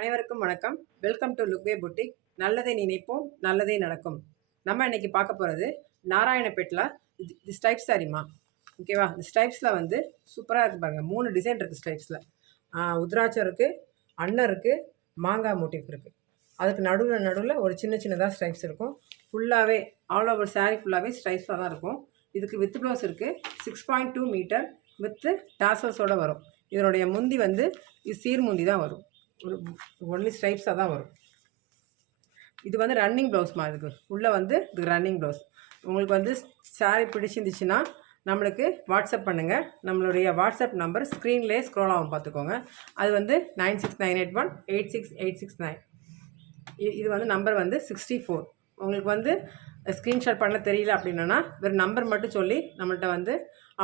அனைவருக்கும் வணக்கம். Welcome to Lookway boutique. நல்லதை நினைப்போம், நல்லதே நடக்கும். நம்ம இன்னைக்கு பார்க்க போகிறது நாராயணப்பேட்டில் இது ஸ்டைப்ஸ் சாரிம்மா. ஓகேவா? இந்த ஸ்டைப்ஸில் வந்து சூப்பராக இருக்குது பாருங்கள். 3 டிசைன் இருக்குது ஸ்டைப்ஸில். உத்ராட்சம் இருக்குது, அன்னம் இருக்குது, மாங்காய் மோட்டிவ் இருக்குது. அதுக்கு நடுவில் ஒரு சின்னதாக ஸ்டைப்ஸ் இருக்கும். ஃபுல்லாகவே ஆல் ஓவர் சாரீ ஃபுல்லாகவே ஸ்டைப்ஸாக தான் இருக்கும். இதுக்கு வித் ப்ளவுஸ் இருக்குது. 6.2 மீட்டர் வித்து டாசல்ஸோடு வரும். இதனுடைய முந்தி வந்து இது சீர் முந்தி தான் வரும். ஒரு ஒன்லி ஸ்ட்ரைப்ஸாக தான் வரும். இது வந்து ரன்னிங் ப்ளவுஸ்மா. உள்ளே வந்து இது ரன்னிங் ப்ளவுஸ். உங்களுக்கு வந்து சாரீ பிடிச்சிருந்துச்சுன்னா நம்மளுக்கு வாட்ஸ்அப் பண்ணுங்கள். நம்மளுடைய வாட்ஸ்அப் நம்பர் ஸ்க்ரீன்லேயே ஸ்க்ரோல் ஆகும், பார்த்துக்கோங்க. அது வந்து 9698186869. இது வந்து நம்பர் வந்து 64. உங்களுக்கு வந்து ஸ்க்ரீன்ஷாட் பண்ண தெரியல அப்படின்னா வெறும் நம்பர் மட்டும் சொல்லி நம்மள்கிட்ட வந்து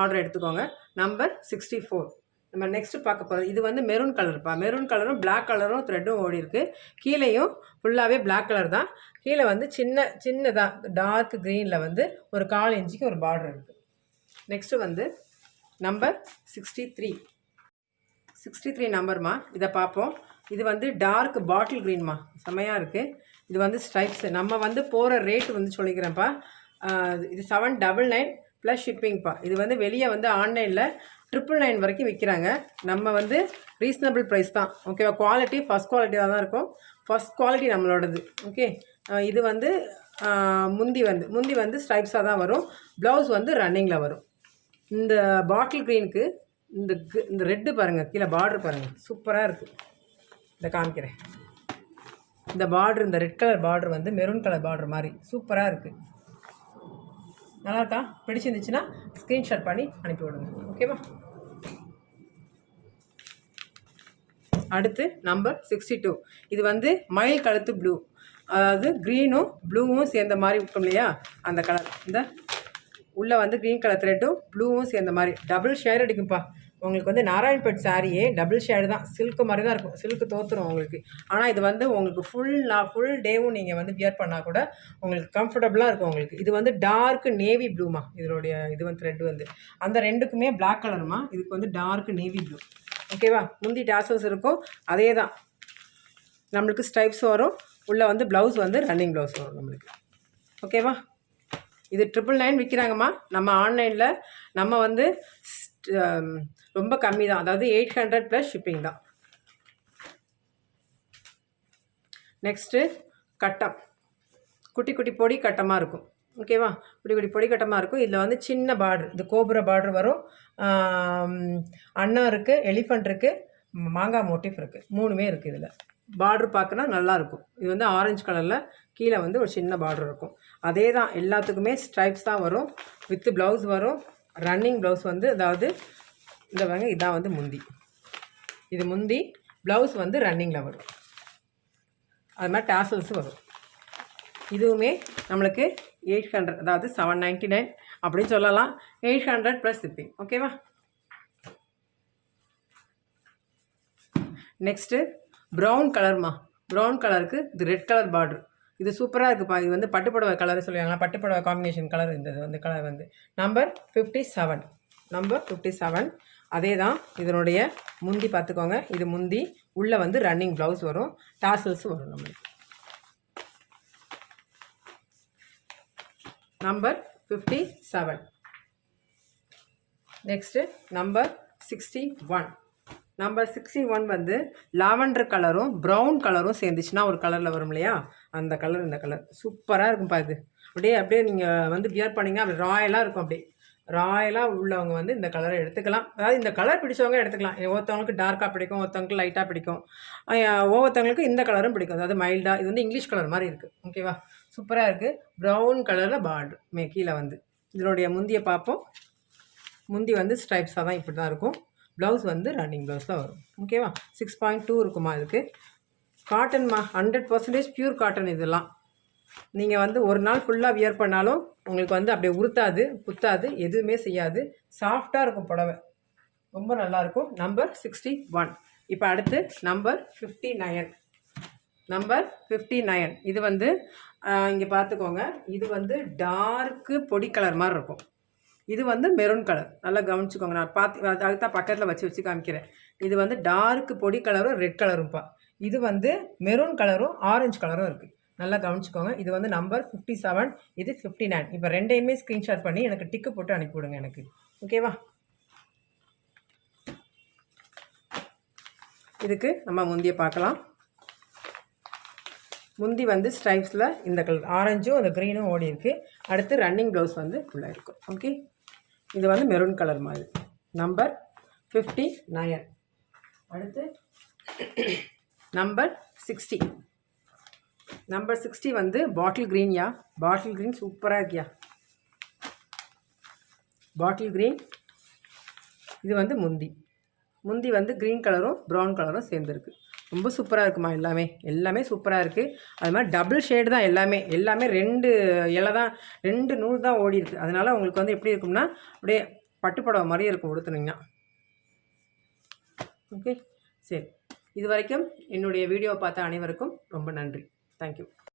ஆர்டர் எடுத்துக்கோங்க. நம்பர் 64. நம்ம நெக்ஸ்ட்டு பார்க்க போகிறது இது வந்து மெரூன் கலர்ப்பா. மெரூன் கலரும் பிளாக் கலரும் த்ரெட்டும் ஓடி இருக்குது. கீழேயும் ஃபுல்லாகவே பிளாக் கலர் தான். கீழே வந்து சின்னதாக டார்க் க்ரீனில் வந்து ஒரு 1/4 இன்ச்சுக்கு ஒரு பார்டர் இருக்குது. நெக்ஸ்ட்டு வந்து நம்பர் 63 நம்பர்மா. இதை பார்ப்போம். இது வந்து டார்க் பாட்டில் க்ரீன்மா, செம்மையாக இருக்குது. இது வந்து ஸ்ட்ரைப்ஸு. நம்ம வந்து போகிற ரேட்டு வந்து சொல்லிக்கிறேன்ப்பா. இது 799 ப்ளஸ் ஷிப்பிங்ப்பா. இது வந்து வெளியே வந்து ஆன்லைனில் 999 வரைக்கும் விற்கிறாங்க. நம்ம வந்து ரீசனபிள் ப்ரைஸ் தான். ஓகேவா? குவாலிட்டி ஃபஸ்ட் குவாலிட்டியாக தான் இருக்கும். ஃபஸ்ட் குவாலிட்டி நம்மளோடது. ஓகே. இது வந்து முந்தி வந்து ஸ்ட்ரைப்ஸாக தான் வரும். ப்ளவுஸ் வந்து ரன்னிங்கில் வரும். இந்த பாட்டில் க்ரீனுக்கு இந்த ரெட்டு பாருங்கள், கீழே பார்ட்ரு பாருங்கள், சூப்பராக இருக்குது. இதை காமிக்கிறேன். இந்த பார்ட்ரு, இந்த ரெட் கலர் பார்ட்ரு வந்து மெரூன் கலர் பார்ட்ரு மாதிரி சூப்பராக இருக்குது. நல்லாயிருக்கா? பிடிச்சிருந்துச்சுன்னா ஸ்க்ரீன்ஷாட் பண்ணி அனுப்பி விடுங்க. ஓகேவா? அடுத்து நம்பர் 62. இது வந்து மயில் கழுத்து ப்ளூ, அதாவது க்ரீனும் ப்ளூவும் சேர்ந்த மாதிரி இருக்கும் இல்லையா, அந்த கலர். இந்த உள்ளே வந்து க்ரீன் கலர் த்ரெட்டும் ப்ளூவும் சேர்ந்த மாதிரி டபுள் ஷேட் அடிக்கும்ப்பா. உங்களுக்கு வந்து நாராயண்பேட் சாரியே டபுள் ஷேடு தான். சில்க்கு மாதிரி தான் இருக்கும். சில்க்கு தோற்றுரும் உங்களுக்கு. ஆனால் இது வந்து உங்களுக்கு ஃபுல் டேவும் நீங்கள் வந்து வியர் பண்ணால் கூட உங்களுக்கு கம்ஃபர்டபுளாக இருக்கும் உங்களுக்கு. இது வந்து டார்க் நேவி ப்ளூமா. இதனுடைய இது வந்து த்ரெட் வந்து அந்த ரெண்டுக்குமே பிளாக் கலருமா. இதுக்கு வந்து டார்க் நேவி ப்ளூ. ஓகேவா? முந்தி டாசல்ஸ் இருக்கும். அதே தான் நம்மளுக்கு ஸ்டைப்ஸ் வரும். உள்ளே வந்து ப்ளவுஸ் வந்து ரன்னிங் ப்ளவுஸ் வரும் நம்மளுக்கு. ஓகேவா? இது 999 விற்கிறாங்கம்மா. நம்ம ஆன்லைனில் நம்ம வந்து ரொம்ப கம்மி தான், அதாவது 800 ப்ளஸ் ஷிப்பிங் தான். நெக்ஸ்ட்டு கட்டம், குட்டி பொடி கட்டமாக இருக்கும். ஓகேவா? குட்டி பொடி கட்டமாக இருக்கும். இதில் வந்து சின்ன பார்டர், இது கோபுர பார்டர் வரும். அன்னம் இருக்குது, எலிஃபண்ட் இருக்குது, மாங்காய் மோட்டிஃப் இருக்குது. 3மே இருக்குது. இதில் பார்ட்ரு பார்க்கனா நல்லாயிருக்கும். இது வந்து ஆரஞ்சு கலரில் கீழே வந்து ஒரு சின்ன பார்டர் இருக்கும். அதே தான் எல்லாத்துக்குமே ஸ்ட்ரைப்ஸ் தான் வரும். வித்து ப்ளவுஸ் வரும். ரன்னிங் ப்ளவுஸ் வந்து, அதாவது இந்த வாங்க, இதான் வந்து முந்தி. இது முந்தி, ப்ளவுஸ் வந்து ரன்னிங்கில் வரும். அது மாதிரி டாசல்ஸ் வரும். இதுவுமே நம்மளுக்கு 800, அதாவது 799 அப்படின்னு சொல்லலாம். 800 ப்ளஸ் ஷிப்பிங். ஓகேவா? நெக்ஸ்ட்டு ப்ரௌன் கலர்மா. ப்ரௌன் கலருக்கு இது ரெட் கலர் பார்டர். இது சூப்பராக இருக்குப்பா. இது வந்து பட்டுப்புடவை கலர் சொல்லுவாங்க. பட்டுப்புடவை காம்பினேஷன் கலர். இந்த வந்து கலர் வந்து நம்பர் 57. நம்பர் 57. அதே தான் இதனுடைய முந்தி பார்த்துக்கோங்க. இது முந்தி. உள்ளே வந்து ரன்னிங் ப்ளவுஸ் வரும். டாசல்ஸ் வரும் நம்மளுக்கு. நம்பர் 57. Next number 61. நம்பர் 61 வந்து லாவெண்டர் கலரும் ப்ரௌன் கலரும் சேர்ந்துச்சுன்னா ஒரு கலரில் வரும் இல்லையா, அந்த கலர். இந்த கலர் சூப்பராக இருக்கும்ப்பா. இது அப்படியே நீங்கள் வந்து வியர் பண்ணிங்க, அப்படி ராயலாக இருக்கும். அப்படியே ராயலாக உள்ளவங்க வந்து இந்த கலரை எடுத்துக்கலாம். அதாவது இந்த கலர் பிடிச்சவங்க எடுத்துக்கலாம். ஒவ்வொருத்தவங்களுக்கு டார்க்காக பிடிக்கும், ஒருத்தவங்களுக்கு லைட்டாக பிடிக்கும், ஒவ்வொருத்தவங்களுக்கு இந்த கலரும் பிடிக்கும். அதாவது மைல்டாக. இது வந்து இங்கிலீஷ் கலர் மாதிரி இருக்குது. ஓகேவா? சூப்பராக இருக்குது. ப்ரௌன் கலரில் பார்டர் கீழே வந்து. இதனுடைய முந்தியை பார்ப்போம். முந்தி வந்து ஸ்ட்ரைப்ஸாக தான் இப்படி தான் இருக்கும். ப்ளவுஸ் வந்து ரன்னிங் ப்ளவுஸில் வரும். ஓகேவா? 6.2 இருக்குமா. இதுக்கு காட்டன்மா. 100% ப்யூர் காட்டன். இதெல்லாம் நீங்கள் வந்து ஒரு நாள் ஃபுல்லாக வியர் பண்ணாலும் உங்களுக்கு வந்து அப்படியே உறுத்தாது, குத்தாது, எதுவுமே செய்யாது. சாஃப்டாக இருக்கும் புடவை. ரொம்ப நல்லாயிருக்கும். நம்பர் 61. இப்போ அடுத்து நம்பர் 59. நம்பர் 59. இது வந்து இங்கே பார்த்துக்கோங்க. இது வந்து டார்க்கு பொடி கலர் மாதிரி இருக்கும். இது வந்து மெரூன் கலர். நல்லா கவனிச்சுக்கோங்க. நான் அதுக்கு தான் பக்கத்தில் வச்சு காமிக்கிறேன். இது வந்து டார்க் பொடி கலரும் ரெட் கலரும்ப்பா. இது வந்து மெரூன் கலரும் ஆரஞ்சு கலரும் இருக்குது. நல்லா கவனிச்சுக்கோங்க. இது வந்து நம்பர் 57, இது 59. இப்போ ரெண்டையுமே ஸ்க்ரீன்ஷாட் பண்ணி எனக்கு டிக்கு போட்டு அனுப்பிவிடுங்க எனக்கு. ஓகேவா? இதுக்கு நம்ம முந்தியை பார்க்கலாம். முந்தி வந்து ஸ்ட்ரைப்ஸில் இந்த கலர் ஆரஞ்சும் அந்த க்ரீனும் ஓடி இருக்குது. அடுத்து ரன்னிங் ப்ளவுஸ் வந்து ஃபுல்லாக இருக்கும். ஓகே, இது வந்து மெரூன் கலர் மாதிரி நம்பர் 59. அடுத்து நம்பர் 60. நம்பர் 60 வந்து பாட்டில் க்ரீன்யா. பாட்டில் க்ரீன் சூப்பராக இருக்கியா. Bottle green. இது வந்து முந்தி வந்து க்ரீன் கலரும் ப்ரௌன் கலரும் சேர்ந்துருக்கு. ரொம்ப சூப்பராக இருக்குமா. எல்லாமே சூப்பராக இருக்குது. அது மாதிரி டபுள் ஷேடு தான் எல்லாமே 2 இலை தான், 2 நூல் தான் ஓடி இருக்குது. அதனால் உங்களுக்கு வந்து எப்படி இருக்கும்னா அப்படியே பட்டுப்படவை மாதிரியே இருக்கும் உடுத்துனீங்கன்னா. ஓகே, சரி. இது வரைக்கும் என்னுடைய வீடியோவை பார்த்த அனைவருக்கும் ரொம்ப நன்றி. தேங்க்யூ.